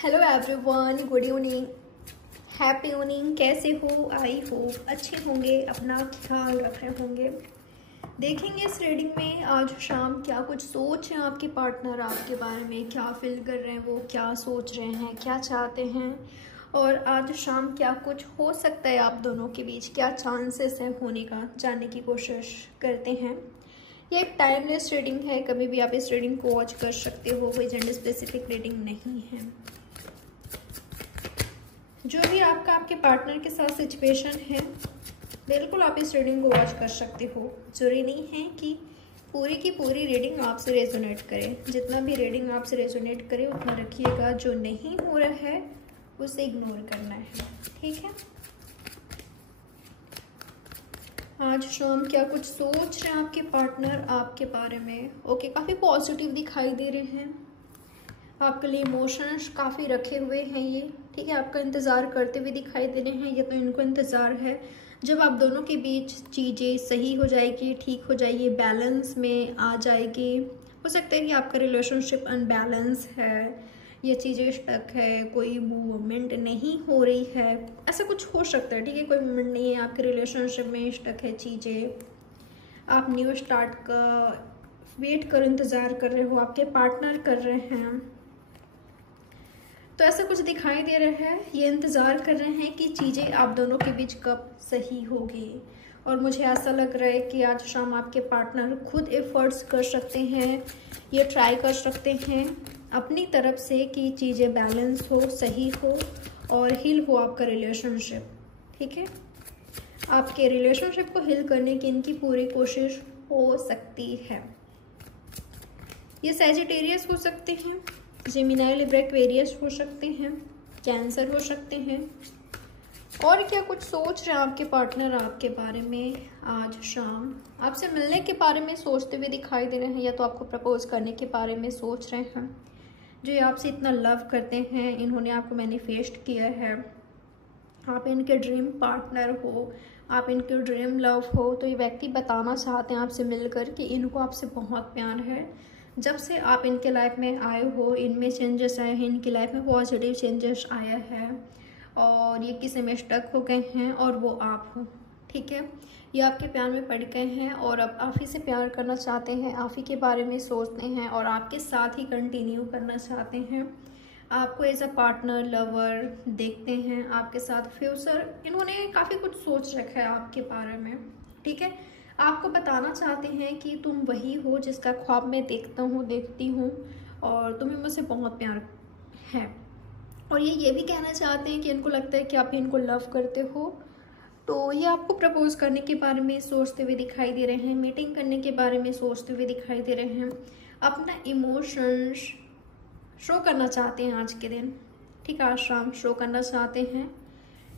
Hello everyone, good evening, happy evening. कैसे हो? I hope अच्छे होंगे, अपना ख्याल रख रहे होंगे। देखेंगे इस रीडिंग में आज शाम क्या कुछ सोच हैं आपके पार्टनर आपके बारे में, क्या फील कर रहे हैं, वो क्या सोच रहे हैं, क्या चाहते हैं, और आज शाम क्या कुछ हो सकता है आप दोनों के बीच, क्या चांसेस है होने का, जानने की कोशिश करते हैं। ये एक टाइमलेस रीडिंग है, कभी भी आप इस रीडिंग को वॉच कर सकते हो, कोई जेंडर स्पेसिफिक रीडिंग नहीं है। जो भी आपका आपके पार्टनर के साथ सिचुएशन है, बिल्कुल आप इस रीडिंग को वॉच कर सकते हो। जरूरी नहीं है कि पूरी की पूरी रीडिंग आपसे रेजोनेट करे, जितना भी रीडिंग आपसे रेजोनेट करे उतना रखिएगा, जो नहीं हो रहा है उसे इग्नोर करना है, ठीक है। आज शाम क्या कुछ सोच रहे हैं आपके पार्टनर आपके बारे में। ओके, काफ़ी पॉजिटिव दिखाई दे रहे हैं, आपके लिए इमोशंस काफ़ी रखे हुए हैं ये, ठीक है। आपका इंतज़ार करते हुए दिखाई दे रहे हैं, ये तो इनको इंतज़ार है जब आप दोनों के बीच चीज़ें सही हो जाएगी, ठीक हो जाएगी, बैलेंस में आ जाएगी। हो सकता है कि आपका रिलेशनशिप अनबैलेंस है, ये चीज़ें स्टक है, कोई मूवमेंट नहीं हो रही है, ऐसा कुछ हो सकता है, ठीक है। कोई मूवमेंट नहीं है, आपके रिलेशनशिप में स्टक है चीज़ें, आप न्यू स्टार्ट का वेट कर इंतज़ार कर रहे हो, आपके पार्टनर कर रहे हैं, तो ऐसा कुछ दिखाई दे रहा है। ये इंतज़ार कर रहे हैं कि चीज़ें आप दोनों के बीच कब सही होगी, और मुझे ऐसा लग रहा है कि आज शाम आपके पार्टनर खुद एफर्ट्स कर सकते हैं, ये ट्राई कर सकते हैं अपनी तरफ से कि चीज़ें बैलेंस हो, सही हो और हील हो आपका रिलेशनशिप, ठीक है। आपके रिलेशनशिप को हील करने की इनकी पूरी कोशिश हो सकती है। ये सैजिटेरियस हो सकते हैं, जेमिनी, लिब्रा, एक्वेरियस हो सकते हैं, कैंसर हो सकते हैं। और क्या कुछ सोच रहे हैं आपके पार्टनर आपके बारे में आज शाम, आपसे मिलने के बारे में सोचते हुए दिखाई दे रहे हैं, या तो आपको प्रपोज करने के बारे में सोच रहे हैं। जो ये आपसे इतना लव करते हैं, इन्होंने आपको मैनिफेस्ट किया है, आप इनके ड्रीम पार्टनर हो, आप इनके ड्रीम लव हो, तो ये व्यक्ति बताना चाहते हैं आपसे मिलकर कि इनको आपसे बहुत प्यार है। जब से आप इनके लाइफ में आए हो, इनमें चेंजेस आए हैं, इनकी लाइफ में पॉजिटिव चेंजेस आया है, और ये किसी में स्टक हो गए हैं और वो आप हो, ठीक है। ये आपके प्यार में पड़ गए हैं और अब आप ही से प्यार करना चाहते हैं, आप ही के बारे में सोचते हैं और आपके साथ ही कंटिन्यू करना चाहते हैं। आपको एज अ पार्टनर, लवर देखते हैं, आपके साथ फ्यूचर इन्होंने काफ़ी कुछ सोच रखा है आपके बारे में, ठीक है। आपको बताना चाहते हैं कि तुम वही हो जिसका ख्वाब मैं देखता हूँ, देखती हूँ, और तुम्हें मुझसे बहुत प्यार है। और ये भी कहना चाहते हैं कि इनको लगता है कि आप इनको लव करते हो, तो ये आपको प्रपोज करने के बारे में सोचते हुए दिखाई दे रहे हैं, मीटिंग करने के बारे में सोचते हुए दिखाई दे रहे हैं, अपना इमोशंस शो करना चाहते हैं आज के दिन, ठीक है। आज शाम शो करना चाहते हैं,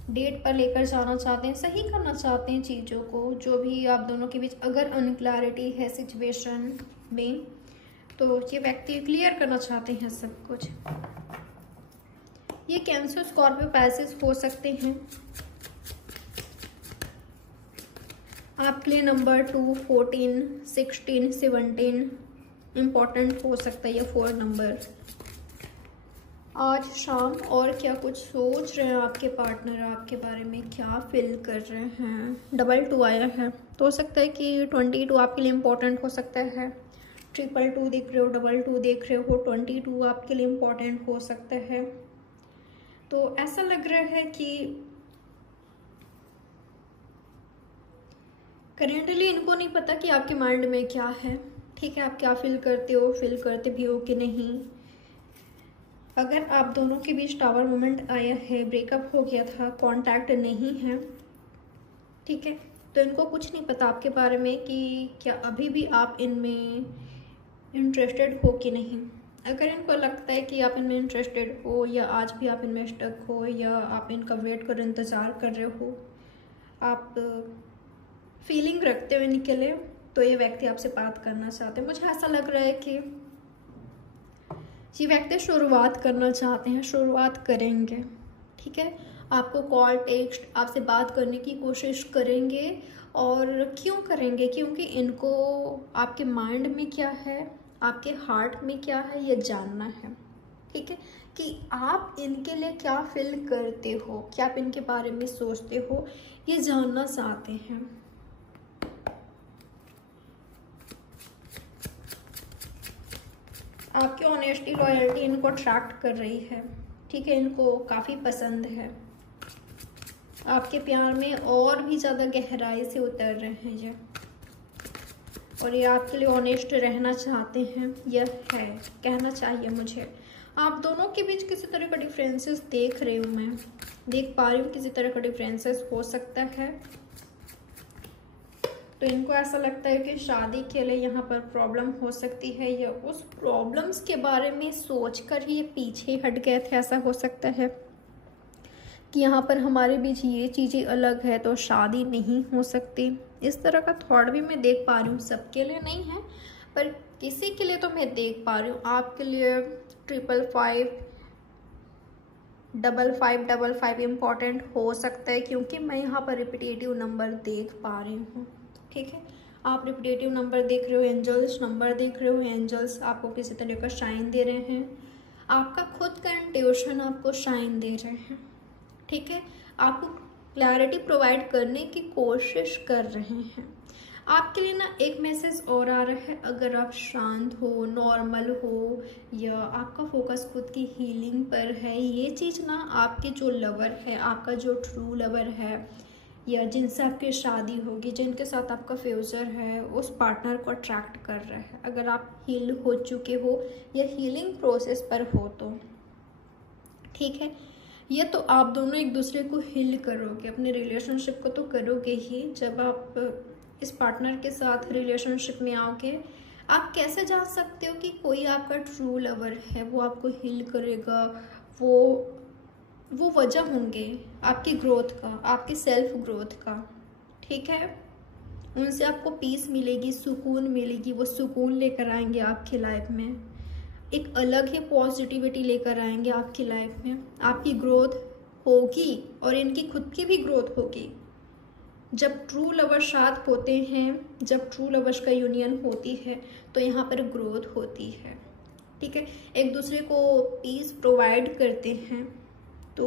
डेट पर लेकर जाना चाहते हैं, सही करना चाहते हैं चीज़ों को, जो भी आप दोनों के बीच अगर अनक्लैरिटी है सिचुएशन में, तो ये व्यक्ति क्लियर करना चाहते हैं सब कुछ। ये कैंसर, स्कॉर्पियो, पैसेज हो सकते हैं। आपके लिए नंबर 2, 14, 16, 17 इम्पॉर्टेंट हो सकता है, ये 4 नंबर आज शाम। और क्या कुछ सोच रहे हैं आपके पार्टनर आपके बारे में, क्या फील कर रहे हैं। डबल 2 आया है, तो हो सकता है कि 22 आपके लिए इम्पोर्टेंट हो सकता है। 222 देख रहे हो, डबल 2 देख रहे हो, 22 आपके लिए इम्पोर्टेंट हो सकता है। तो ऐसा लग रहा है कि करेंटली इनको नहीं पता कि आपके माइंड में क्या है, ठीक है। आप क्या फील करते हो, फील करते भी हो कि नहीं। अगर आप दोनों के बीच टावर मोमेंट आया है, ब्रेकअप हो गया था, कांटेक्ट नहीं है, ठीक है, तो इनको कुछ नहीं पता आपके बारे में कि क्या अभी भी आप इनमें इंटरेस्टेड हो कि नहीं। अगर इनको लगता है कि आप इनमें इंटरेस्टेड हो, या आज भी आप इनमें स्टक हो, या आप इनका वेट कर इंतज़ार कर रहे हो, आप फीलिंग रखते हो इनके लिए, तो ये व्यक्ति आपसे बात करना चाहते हैं। मुझे ऐसा लग रहा है कि ये व्यक्ति शुरुआत करना चाहते हैं, शुरुआत करेंगे, ठीक है। आपको कॉल, टेक्स्ट, आपसे बात करने की कोशिश करेंगे। और क्यों करेंगे? क्योंकि इनको आपके माइंड में क्या है, आपके हार्ट में क्या है, ये जानना है, ठीक है, कि आप इनके लिए क्या फील करते हो, क्या आप इनके बारे में सोचते हो, ये जानना चाहते हैं। आपकी ऑनेस्टी लॉयल्टी इनको अट्रैक्ट कर रही है, ठीक है, इनको काफ़ी पसंद है, आपके प्यार में और भी ज़्यादा गहराई से उतर रहे हैं ये, और ये आपके लिए ऑनेस्ट रहना चाहते हैं, यह है, कहना चाहिए मुझे। आप दोनों के बीच किसी तरह का डिफरेंसेस देख रही हूँ, मैं देख पा रही हूँ किसी तरह का डिफरेंसेस हो सकता है। तो इनको ऐसा लगता है कि शादी के लिए यहाँ पर प्रॉब्लम हो सकती है, या उस प्रॉब्लम्स के बारे में सोचकर ही ये पीछे हट गए थे। ऐसा हो सकता है कि यहाँ पर हमारे बीच ये चीज़ें अलग है तो शादी नहीं हो सकती, इस तरह का थॉट भी मैं देख पा रही हूँ। सबके लिए नहीं है पर किसी के लिए तो मैं देख पा रही हूँ। आपके लिए 555 555 इम्पॉर्टेंट हो सकता है, क्योंकि मैं यहाँ पर रिपीटेटिव नंबर देख पा रही हूँ, ठीक है। आप रिपीटेटिव नंबर देख रहे हो, एंजल्स नंबर देख रहे हो, एंजल्स आपको किसी तरह का शाइन दे रहे हैं, आपका खुद का इंट्यूशन आपको शाइन दे रहे हैं, ठीक है, आपको क्लैरिटी प्रोवाइड करने की कोशिश कर रहे हैं। आपके लिए ना एक मैसेज और आ रहा है, अगर आप शांत हो, नॉर्मल हो, या आपका फोकस खुद की हीलिंग पर है, ये चीज़ ना आपके जो लवर है, आपका जो ट्रू लवर है, या जिनसे आपकी शादी होगी, जिनके साथ आपका फ्यूचर है, उस पार्टनर को अट्रैक्ट कर रहा है। अगर आप हील हो चुके हो या हीलिंग प्रोसेस पर हो तो ठीक है, ये तो आप दोनों एक दूसरे को हील करोगे, अपने रिलेशनशिप को तो करोगे ही। जब आप इस पार्टनर के साथ रिलेशनशिप में आओगे, आप कैसे जान सकते हो कि कोई आपका ट्रू लवर है, वो आपको हील करेगा, वो वजह होंगे आपकी ग्रोथ का, आपकी सेल्फ ग्रोथ का, ठीक है। उनसे आपको पीस मिलेगी, सुकून मिलेगी, वो सुकून लेकर आएंगे आपकी लाइफ में, एक अलग ही पॉजिटिविटी लेकर आएंगे आपकी लाइफ में। आपकी ग्रोथ होगी और इनकी खुद की भी ग्रोथ होगी। जब ट्रू लवर्स साथ होते हैं, जब ट्रू लवर्स का यूनियन होती है तो यहाँ पर ग्रोथ होती है, ठीक है, एक दूसरे को पीस प्रोवाइड करते हैं। तो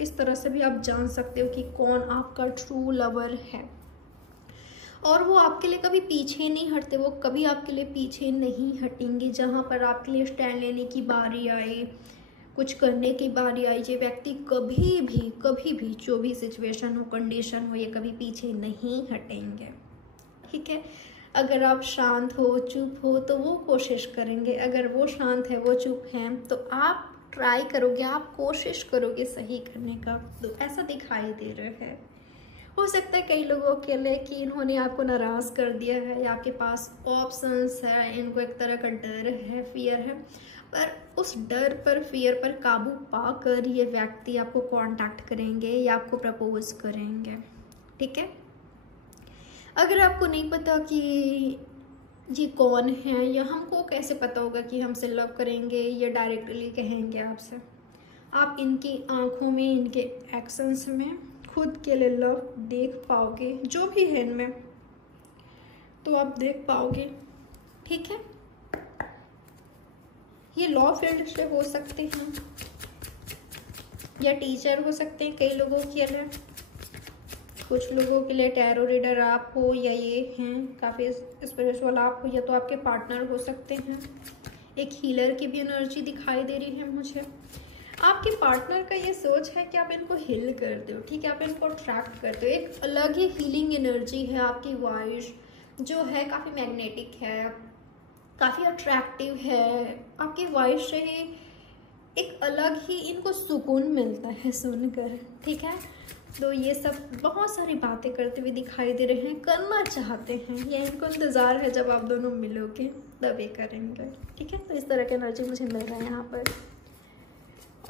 इस तरह से भी आप जान सकते हो कि कौन आपका ट्रू लवर है, और वो आपके लिए कभी पीछे नहीं हटते, वो कभी आपके लिए पीछे नहीं हटेंगे। जहाँ पर आपके लिए स्टैंड लेने की बारी आए, कुछ करने की बारी आई, ये व्यक्ति कभी भी जो भी सिचुएशन हो, कंडीशन हो, ये कभी पीछे नहीं हटेंगे, ठीक है। अगर आप शांत हो, चुप हो, तो वो कोशिश करेंगे। अगर वो शांत है, वो चुप हैं, तो आप ट्राई करोगे, आप कोशिश करोगे सही करने का। तो ऐसा दिखाई दे रहा है। हो सकता है कई लोगों के लिए कि इन्होंने आपको नाराज़ कर दिया है, या आपके पास ऑप्शंस है, इनको एक तरह का डर है, फियर है, पर उस डर पर, फियर पर काबू पाकर ये व्यक्ति आपको कांटेक्ट करेंगे या आपको प्रपोज करेंगे, ठीक है। अगर आपको नहीं पता कि ये कौन है, या हमको कैसे पता होगा कि हमसे लव करेंगे या डायरेक्टली कहेंगे आपसे, आप इनकी आंखों में, इनके एक्शंस में खुद के लिए लव देख पाओगे। जो भी है इनमें तो आप देख पाओगे, ठीक है। ये लॉ फील्ड से हो सकते हैं या टीचर हो सकते हैं कई लोगों के लिए, कुछ लोगों के लिए टैरो रीडर आप हो, या ये हैं काफ़ी स्पिरिचुअल आप हो, या तो आपके पार्टनर हो सकते हैं। एक हीलर की भी एनर्जी दिखाई दे रही है मुझे। आपके पार्टनर का ये सोच है कि आप इनको हील करते हो, ठीक है, आप इनको अट्रैक्ट करते हो। एक अलग ही हीलिंग एनर्जी है। आपकी वॉइस जो है काफ़ी मैग्नेटिक है, काफ़ी अट्रैक्टिव है। आपकी वॉइस से ही एक अलग ही इनको सुकून मिलता है सुनकर, ठीक है। तो ये सब बहुत सारी बातें करते हुए दिखाई दे रहे हैं, करना चाहते हैं, या इनको इंतज़ार है जब आप दोनों मिलोगे तब ये करेंगे, ठीक है। तो इस तरह की एनर्जी मुझे मिल रहा है यहाँ पर।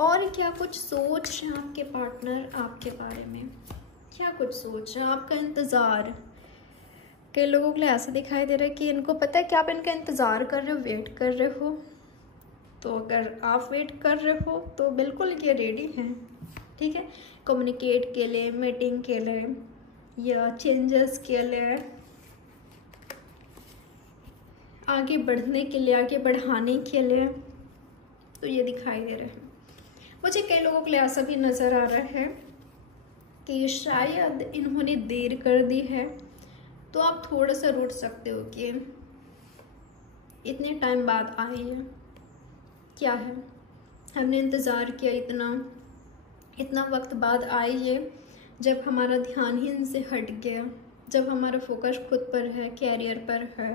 और क्या कुछ सोच रहे हैं आपके पार्टनर आपके बारे में, क्या कुछ सोच रहे हैं, आपका इंतज़ार। कई लोगों के लिए ऐसा दिखाई दे रहा है कि इनको पता है कि आप इनका इंतज़ार कर रहे हो, वेट कर रहे हो। तो अगर आप वेट कर रहे हो तो बिल्कुल ये रेडी हैं, ठीक है, कम्युनिकेट के लिए, मीटिंग के लिए, या चेंजेस के लिए, आगे बढ़ने के लिए, आगे बढ़ाने के लिए। तो ये दिखाई दे रहे हैं। मुझे कई लोगों के लिए ऐसा भी नज़र आ रहा है कि शायद इन्होंने देर कर दी है, तो आप थोड़ा सा रुक सकते हो कि इतने टाइम बाद आई है, क्या है, हमने इंतज़ार किया इतना वक्त बाद आई है, जब हमारा ध्यान ही इनसे हट गया, जब हमारा फोकस खुद पर है, कैरियर पर है,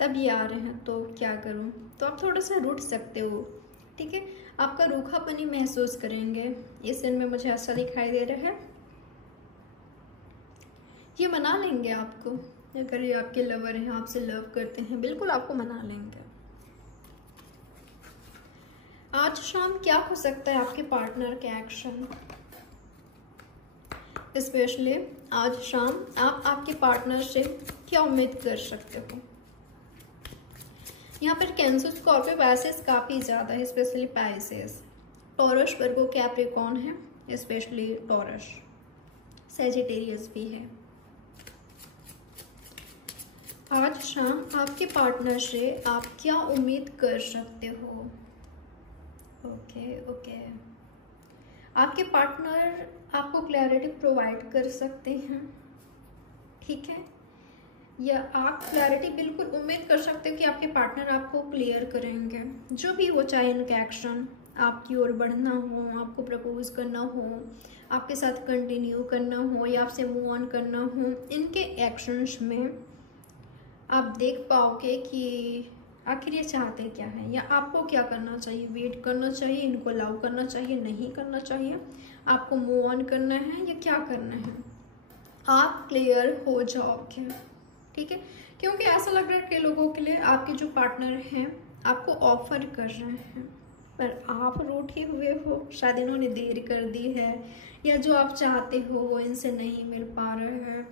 तब ये आ रहे हैं, तो क्या करूं। तो आप थोड़ा सा रुक सकते हो, ठीक है। आपका रूखापन ही महसूस करेंगे इस दिन में, मुझे ऐसा दिखाई दे रहा है। ये मना लेंगे आपको, अगर ये आपके लवर हैं, आपसे लव करते हैं, बिल्कुल आपको मना लेंगे। आज शाम क्या हो सकता है आपके पार्टनर के एक्शन, स्पेशली आज शाम आप आपके पार्टनर से क्या उम्मीद कर सकते हो। यहाँ पर कैंसर, स्कॉर्पियो, पाइसेस काफ़ी ज़्यादा है, स्पेशली पाइसेस, टॉरस, वर्गो, कैप्रिकॉर्न है, स्पेशली टॉरस, सैजिटेरियस भी है। आज शाम आपके पार्टनर से आप क्या उम्मीद कर सकते हो। ओके, आपके पार्टनर आपको क्लैरिटी प्रोवाइड कर सकते हैं, ठीक है, या आप क्लैरिटी बिल्कुल उम्मीद कर सकते हो कि आपके पार्टनर आपको क्लियर करेंगे, जो भी हो, चाहे इनका एक्शन आपकी ओर बढ़ना हो, आपको प्रपोज करना हो, आपके साथ कंटिन्यू करना हो, या आपसे मूव ऑन करना हो, इनके एक्शंस में आप देख पाओगे कि आखिर ये चाहते क्या है, या आपको क्या करना चाहिए, वेट करना चाहिए, इनको लव करना चाहिए, नहीं करना चाहिए, आपको मूव ऑन करना है, या क्या करना है। आप क्लियर हो जाओगे, ठीक है, क्योंकि ऐसा लग रहा है कि लोगों के लिए आपके जो पार्टनर हैं आपको ऑफर कर रहे हैं, पर आप रूठे हुए हो, शायद इन्होंने देर कर दी है, या जो आप चाहते हो वो इनसे नहीं मिल पा रहे हैं।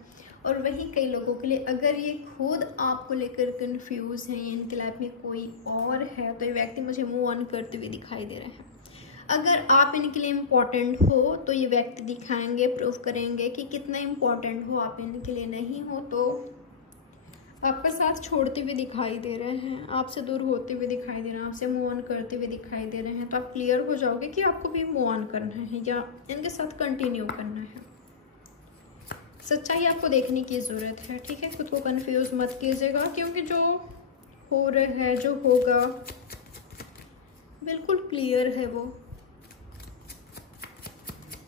और वही कई लोगों के लिए, अगर ये खुद आपको लेकर कंफ्यूज हैं, इनके लाइफ में कोई और है, तो ये व्यक्ति मुझे मूव ऑन करते हुए दिखाई दे रहे हैं। अगर आप इनके लिए इम्पोर्टेंट हो तो ये व्यक्ति दिखाएंगे, प्रूव करेंगे कि कितना इम्पोर्टेंट हो। आप इनके लिए नहीं हो तो आपका साथ छोड़ते हुए दिखाई दे रहे हैं, आपसे दूर होते हुए दिखाई दे रहे हैं, आपसे मूव ऑन करते हुए दिखाई दे रहे हैं। तो आप क्लियर हो जाओगे कि आपको भी मूव ऑन करना है या इनके साथ कंटिन्यू करना है। सच्चाई आपको देखने की ज़रूरत है, ठीक है, खुद को कंफ्यूज मत कीजिएगा, क्योंकि जो हो रहा है, जो होगा, बिल्कुल क्लियर है वो।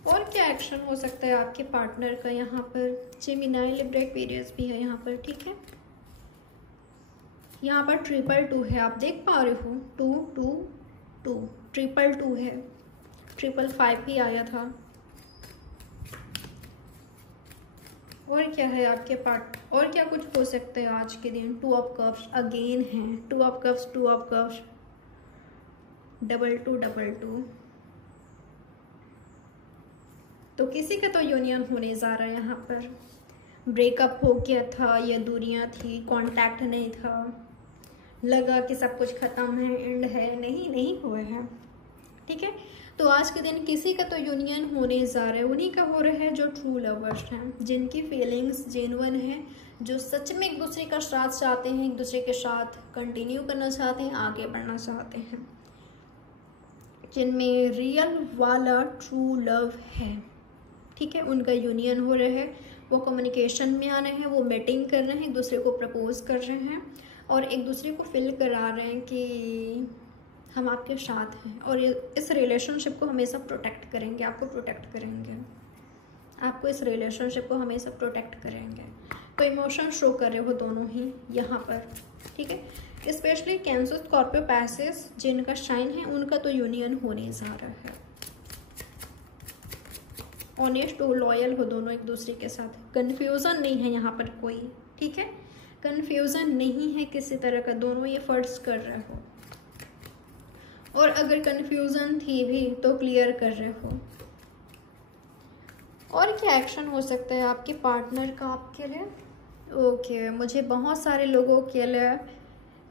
और क्या एक्शन हो सकता है आपके पार्टनर का यहाँ पर। जेमिनी, लिब्रा, एक्वेरियस भी है यहाँ पर, ठीक है। यहाँ पर 222 है, आप देख पा रहे हो, 222, 222 है, 555 भी आया था। और क्या है आपके पार्ट, और क्या कुछ हो सकता है आज के दिन। 2 ऑफ कप्स अगेन है, 2 ऑफ कप्स, 2 ऑफ कप्स, 2222। तो किसी का तो यूनियन होने जा रहा है यहाँ पर। ब्रेकअप हो गया था, या दूरियां थी, कांटेक्ट नहीं था, लगा कि सब कुछ खत्म है, एंड है, नहीं हुआ है, ठीक है। तो आज के दिन किसी का तो यूनियन होने जा रहा है, उन्हीं का हो रहा है जो ट्रू लवर्स हैं, जिनकी फीलिंग्स जेन्युइन है, जो सच में एक दूसरे का साथ चाहते हैं, एक दूसरे के साथ कंटिन्यू करना चाहते हैं, आगे बढ़ना चाहते हैं, जिनमें रियल वाला ट्रू लव है, ठीक है। उनका यूनियन हो रहा है, वो कम्युनिकेशन में आ रहे हैं, वो मीटिंग कर रहे हैं, एक दूसरे को प्रपोज कर रहे हैं, और एक दूसरे को फील करा रहे हैं कि हम आपके साथ हैं, और इस रिलेशनशिप को हमेशा प्रोटेक्ट करेंगे, आपको प्रोटेक्ट करेंगे, आपको इस रिलेशनशिप को हमेशा प्रोटेक्ट करेंगे। तो इमोशन शो कर रहे हो दोनों ही यहाँ पर, ठीक है। स्पेशली कैंसर, स्कॉर्पियो, पैसेस जिनका शाइन है, उनका तो यूनियन होने जा रहा है। ऑनेस्ट हो, लॉयल हो दोनों एक दूसरे के साथ, कन्फ्यूज़न नहीं है यहाँ पर कोई, ठीक है, कन्फ्यूज़न नहीं है किसी तरह का, दोनों ये फर्ज कर रहे हो, और अगर कन्फ्यूज़न थी भी तो क्लियर कर रहे हो। और क्या एक्शन हो सकता है आपके पार्टनर का आपके लिए। ओके, मुझे बहुत सारे लोगों के लिए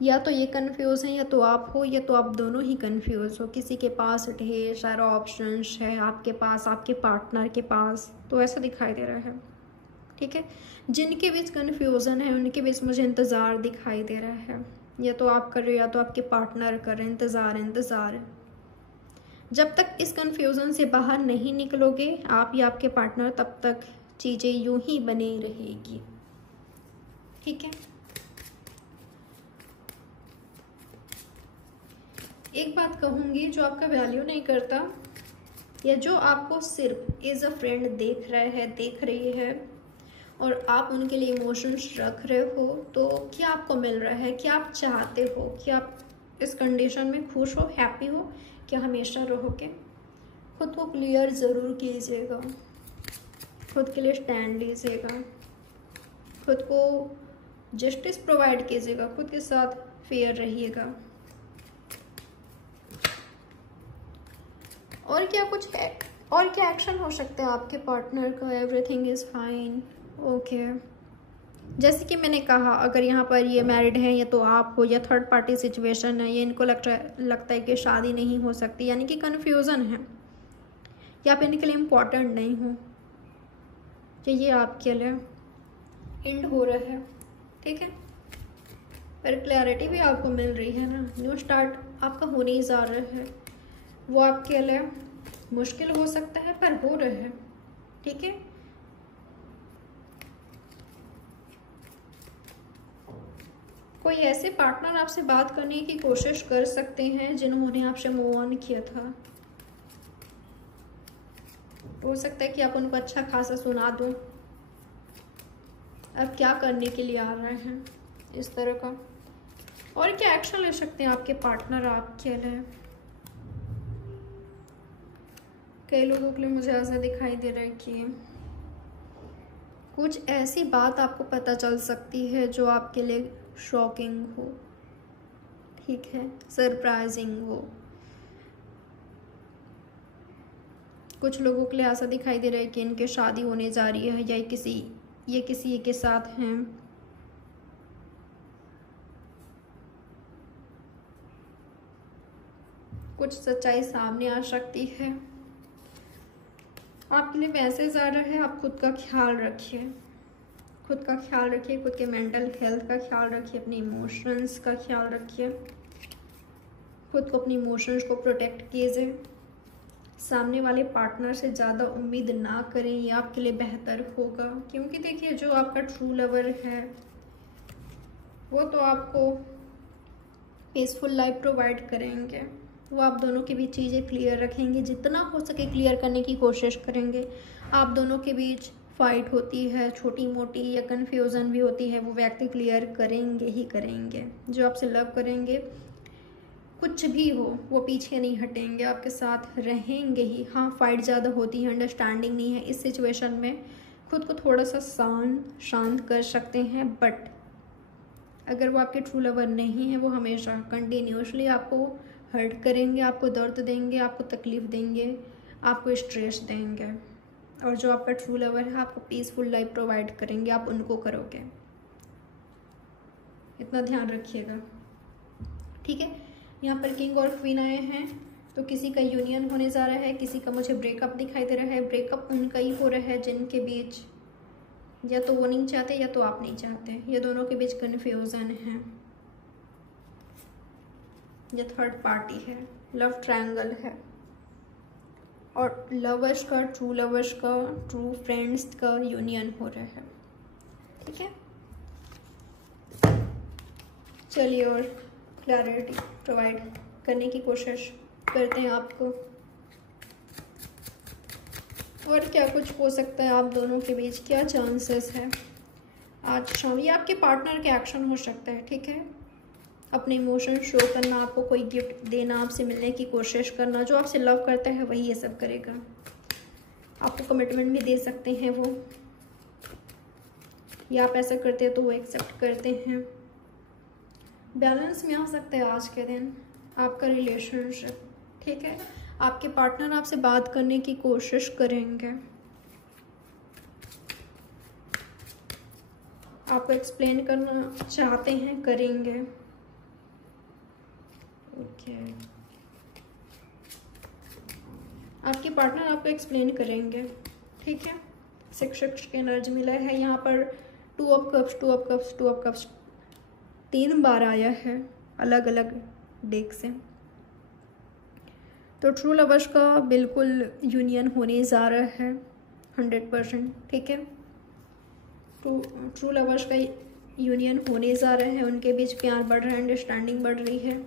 या तो ये कन्फ्यूज़ हैं, या तो आप हो, या तो आप दोनों ही कन्फ्यूज़ हो। किसी के पास ढेर सारा ऑप्शंस है, आपके पास, आपके पार्टनर के पास, तो ऐसा दिखाई दे रहा है, ठीक है। जिनके बीच कन्फ्यूज़न है उनके बीच मुझे इंतज़ार दिखाई दे रहा है, या तो आप कर रहे हो या तो आपके पार्टनर कर रहे हैं, इंतज़ार, जब तक इस कन्फ्यूज़न से बाहर नहीं निकलोगे आप या आपके पार्टनर, तब तक चीज़ें यूं ही बनी रहेगी। ठीक है। एक बात कहूँगी, जो आपका वैल्यू नहीं करता या जो आपको सिर्फ एज अ फ्रेंड देख रहा है, देख रही है, और आप उनके लिए इमोशंस रख रहे हो, तो क्या आपको मिल रहा है, क्या आप चाहते हो, क्या आप इस कंडीशन में खुश हो, हैप्पी हो, क्या हमेशा रहोगे? खुद को क्लियर ज़रूर कीजिएगा, खुद के लिए स्टैंड लीजिएगा, खुद को जस्टिस प्रोवाइड कीजिएगा, खुद के साथ फेयर रहिएगा। और क्या कुछ है, और क्या एक्शन हो सकता है आपके पार्टनर का? Everything is fine, okay. जैसे कि मैंने कहा, अगर यहाँ पर ये मैरिड हैं या तो आप हो, या थर्ड पार्टी सिचुएशन है, ये इनको लगता है कि शादी नहीं हो सकती, यानी कि कन्फ्यूज़न है, या आप इनके लिए इम्पोर्टेंट नहीं हो, कि ये आपके लिए एंड हो रहा है। ठीक है, पर क्लैरिटी भी आपको मिल रही है ना, न्यू स्टार्ट आपका होने ही जा रहा है। वो आपके लिए मुश्किल हो सकता है पर हो रहा है। ठीक है, कोई ऐसे पार्टनर आपसे बात करने की कोशिश कर सकते हैं जिन्होंने आपसे मूव ऑन किया था। हो सकता है कि आप उनको अच्छा खासा सुना दो, अब क्या करने के लिए आ रहे हैं, इस तरह का। और क्या एक्शन ले सकते हैं आपके पार्टनर आपके लिए? कई लोगों के लिए मुझे ऐसा दिखाई दे रहा है कि कुछ ऐसी बात आपको पता चल सकती है जो आपके लिए शॉकिंग हो, ठीक है, सरप्राइजिंग हो। कुछ लोगों के लिए ऐसा दिखाई दे रहा है कि इनकी शादी होने जा रही है, या ये किसी के साथ हैं। कुछ सच्चाई सामने आ सकती है। आपके लिए मैसेज आ रहा है, आप खुद का ख्याल रखिए, खुद का ख्याल रखिए, खुद के मेंटल हेल्थ का ख्याल रखिए, अपने इमोशंस का ख्याल रखिए, खुद को अपने इमोशंस को प्रोटेक्ट कीजिए। सामने वाले पार्टनर से ज़्यादा उम्मीद ना करें, ये आपके लिए बेहतर होगा। क्योंकि देखिए, जो आपका ट्रू लवर है वो तो आपको पीसफुल लाइफ प्रोवाइड करेंगे, वो आप दोनों के बीच चीज़ें क्लियर रखेंगे, जितना हो सके क्लियर करने की कोशिश करेंगे। आप दोनों के बीच फाइट होती है, छोटी मोटी या कन्फ्यूज़न भी होती है, वो व्यक्ति क्लियर करेंगे ही करेंगे। जो आपसे लव करेंगे, कुछ भी हो वो पीछे नहीं हटेंगे, आपके साथ रहेंगे ही। हाँ, फाइट ज़्यादा होती है, अंडरस्टैंडिंग नहीं है, इस सिचुएशन में खुद को थोड़ा सा शांत कर सकते हैं। बट अगर वो आपके ट्रू लवर नहीं है, वो हमेशा कंटिन्यूसली आपको हर्ट करेंगे, आपको दर्द देंगे, आपको तकलीफ़ देंगे, आपको स्ट्रेस देंगे। और जो आपका ट्रू लवर है आपको पीसफुल लाइफ प्रोवाइड करेंगे, आप उनको करोगे। इतना ध्यान रखिएगा, ठीक है। यहाँ पर किंग और क्वीन आए हैं, तो किसी का यूनियन होने जा रहा है, किसी का मुझे ब्रेकअप दिखाई दे रहा है। ब्रेकअप उनका ही हो रहा है जिनके बीच या तो वो नहीं चाहते या तो आप नहीं चाहते, ये दोनों के बीच कन्फ्यूज़न है। ये थर्ड पार्टी है, लव ट्रायंगल है, और लवर्स का, ट्रू लवर्स का, ट्रू फ्रेंड्स का यूनियन हो रहा है। ठीक है, चलिए और क्लैरिटी प्रोवाइड करने की कोशिश करते हैं आपको। और क्या कुछ हो सकता है आप दोनों के बीच, क्या चांसेस है आज शाम? ये आपके पार्टनर के एक्शन हो सकता है, ठीक है। अपने इमोशन शो करना, आपको कोई गिफ्ट देना, आपसे मिलने की कोशिश करना। जो आपसे लव करता है वही ये सब करेगा, आपको कमिटमेंट भी दे सकते हैं वो, या आप ऐसा करते हैं तो वो एक्सेप्ट करते हैं। बैलेंस में आ सकता है आज के दिन आपका रिलेशनशिप, ठीक है। आपके पार्टनर आपसे बात करने की कोशिश करेंगे, आपको एक्सप्लेन करना चाहते हैं, करेंगे। ओके, आपके पार्टनर आपको एक्सप्लेन करेंगे, ठीक है। शिक्षक की एनर्जी मिला है यहाँ पर। 2 of cups, 2 of cups, 2 of cups 3 बार आया है अलग अलग डेक से। तो ट्रू लवर्स का बिल्कुल यूनियन होने जा रहा है 100%, ठीक है। ट्रू लवर्स का यूनियन होने जा रहा है, उनके बीच प्यार बढ़ रहा है, अंडरस्टैंडिंग बढ़ रही है।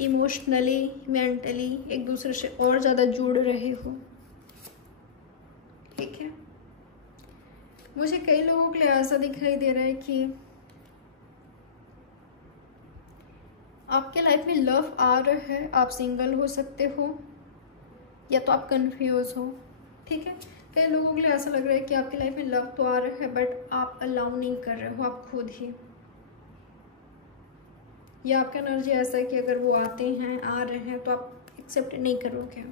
इमोशनली मेंटली एक दूसरे से और ज़्यादा जुड़ रहे हो, ठीक है। मुझे कई लोगों के लिए ऐसा दिखाई दे रहा है कि आपके लाइफ में लव आ रहा है, आप सिंगल हो सकते हो या तो आप कंफ्यूज हो, ठीक है। कई लोगों के लिए ऐसा लग रहा है कि आपकी लाइफ में लव तो आ रहा है बट आप अलाउ नहीं कर रहे हो, आप खुद ही, या आपका एनर्जी ऐसा है कि अगर वो आते हैं आ रहे हैं तो आप एक्सेप्ट नहीं करोगे।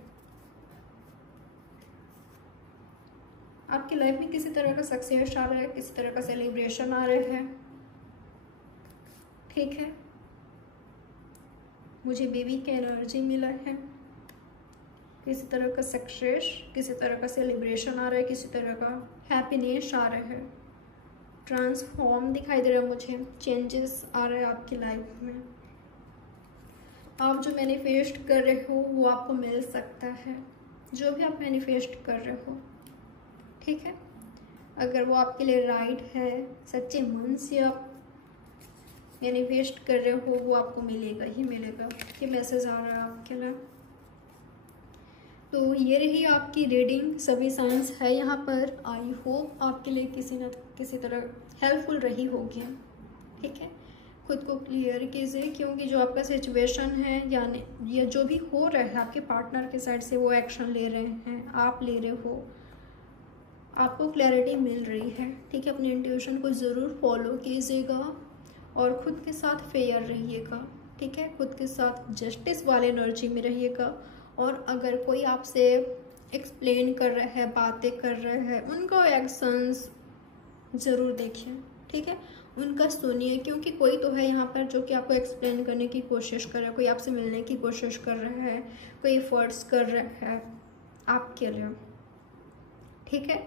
आपकी लाइफ में किसी तरह का सक्सेस आ रहा है, किसी तरह का सेलिब्रेशन आ रहा है, ठीक है। मुझे बेबी का एनर्जी मिला है, किसी तरह का सक्सेस, किसी तरह का सेलिब्रेशन आ रहा है, किसी तरह का हैप्पीनेस आ रहा है, ट्रांसफॉर्म दिखाई दे रहा है मुझे, चेंजेस आ रहे हैं आपकी लाइफ में। आप जो मैनिफेस्ट कर रहे हो वो आपको मिल सकता है, जो भी आप मैनिफेस्ट कर रहे हो, ठीक है। अगर वो आपके लिए राइट है, सच्चे मन से आप मैनिफेस्ट कर रहे हो, वो आपको मिलेगा ही मिलेगा। ये मैसेज आ रहा है आपके लिए। तो ये रही आपकी रीडिंग, सभी साइंस है यहाँ पर। आई होप आपके लिए किसी न किसी तरह हेल्पफुल रही होगी, ठीक है। खुद को क्लियर कीजिए, क्योंकि जो आपका सिचुएशन है या जो भी हो रहा है आपके पार्टनर के साइड से, वो एक्शन ले रहे हैं, आप ले रहे हो, आपको क्लैरिटी मिल रही है, ठीक है। अपने इंट्यूशन को ज़रूर फॉलो कीजिएगा और ख़ुद के साथ फेयर रहिएगा, ठीक है। खुद के साथ जस्टिस वाले एनर्जी में रहिएगा। और अगर कोई आपसे एक्सप्लेन कर रहा है, बातें कर रहा है, उनका एक्शंस ज़रूर देखिए, ठीक है। उनका सुनिए, क्योंकि कोई तो है यहाँ पर जो कि आपको एक्सप्लेन करने की कोशिश कर रहा है, कोई आपसे मिलने की कोशिश कर रहा है, कोई एफर्ट्स कर रहा है आपके लिए, ठीक है।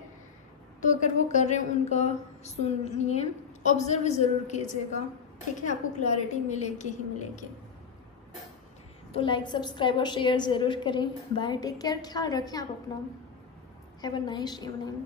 तो अगर वो कर रहे हैं उनका सुनिए, ऑब्जर्व ज़रूर कीजिएगा, ठीक है। आपको क्लैरिटी मिलेगी ही मिलेगी। तो लाइक, सब्सक्राइब और शेयर ज़रूर करें। बाय, टेक केयर, ख्याल रखें आप अपना। Have a nice evening.